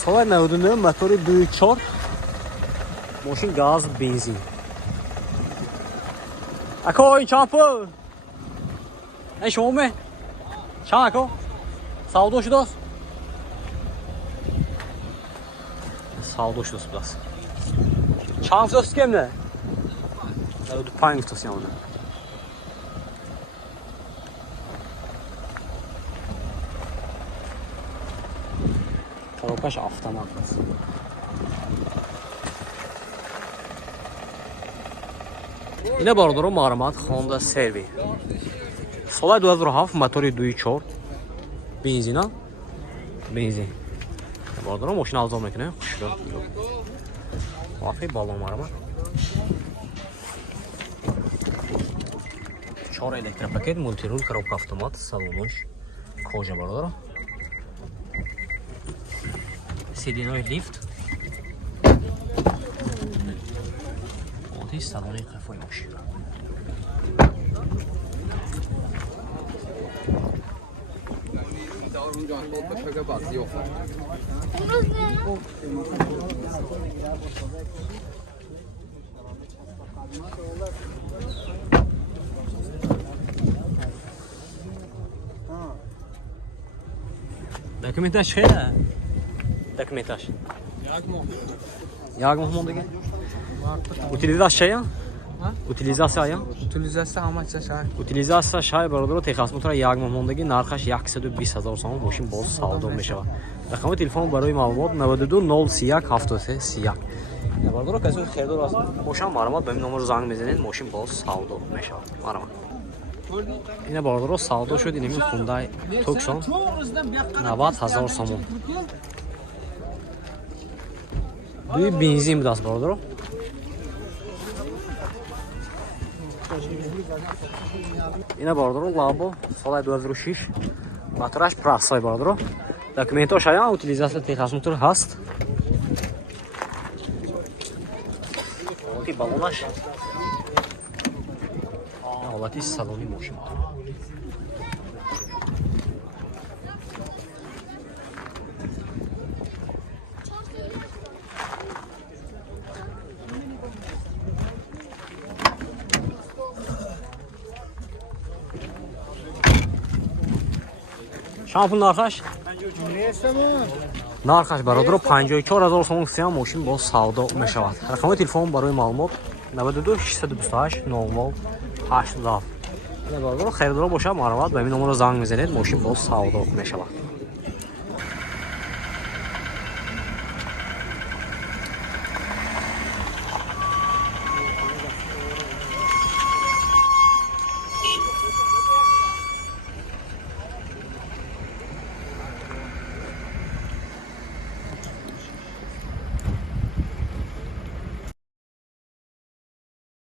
Sola 99 мотори 2.4 ماشین گاز بنزین. اکو این چامپو ای شومه چند اکو سعودو شداست سعودو شداست بلاس چند فتاست کم نه 95 فتاست یامونه коробкаш автомат аст. Ина бародаро маърамат Honda Servi. Соли 2007 мотори 2.4 бензина. Бензин. Бародаро машина алзом мекунем. Хушро. Вафи балон маърамат. 4 электропакет, мультирул, коробка автомат, салонош кожа бародаро. Сидиной лифт. Вот и салон кафе машина. Документаж хе? Документаж. Яг мохмондагы. Утилизация? Утилизация? Утилизация ҳамаша шай. Утилизация шай бародаро техасмотра яг мохмондагы нархаш 120000 сом мошин боз савдо мешавад. Рақами телефон барои маълумот 92 031 73 31. Бародаро каси хердор аст. Мошин маълумот ба ин номер занг мезанед мошин боз савдо мешавад. Маълумот. Ина бародаро савдо шуд ин Hyundai Tucson 90000 сомон. Дуи бензин будааст бародаро. Ина бародаро лабо соли 2006 мотораш прасой бародаро. Документош ая утилизация техасмотор ҳаст. Оти балонаш. Ҳолати салони мошин. Шампун нархаш? Нархаш бародаро 54000 сом сиям мошин боз савдо мешавад. Рақами телефон барои маълумот 92 628 00 82. Ина бародаро херидоро бошад маълумот ба ин номеро занг мезанед мошин боз савдо мешавад.